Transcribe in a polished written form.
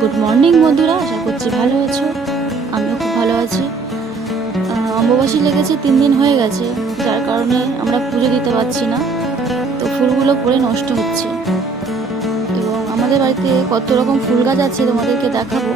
Good morning বন্ধুরা, আশা করছি ভালো আছো। আমিও খুব ভালো আছি। অম্বুবাসী লেগেছে 3 দিন হয়ে গেছে, যার কারণে আমরা পুজো দিতে পারছি না। তো ফুলগুলো পড়ে নষ্ট হচ্ছে এবং আমাদের বাড়িতে কত রকম ফুল গাছ আছে তোমাদেরকে দেখাবো।